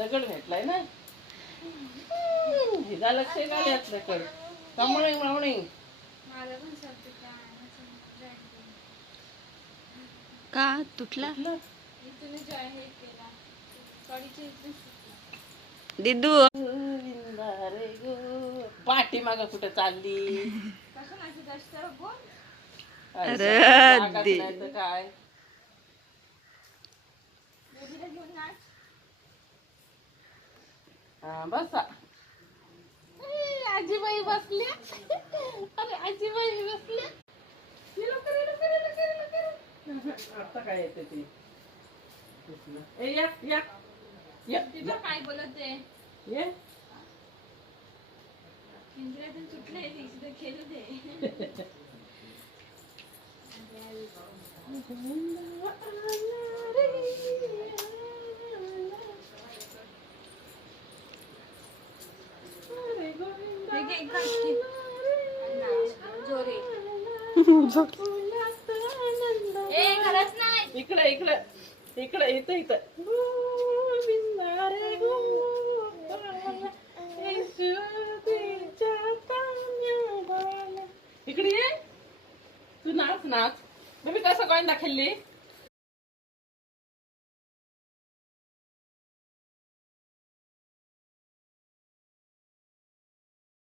दगड भेटलाय ना. हिला लक्ष गाड्यातल्याकडे कमळी मावणी का तुटला दिदू पाठी माग कुठे चालली. अरे काय बसा. आजीबाई बसल्या. अरे आजीबाई बसल्या. आता काय येते ती काय बोलत आहे ये इंद्रातून सुटले खेळू दे. घरात नाही इकडे इकडे इकडे इथं इथं इकडे ये. तू नाच नाच. मी कसं गोविंदा खेळली.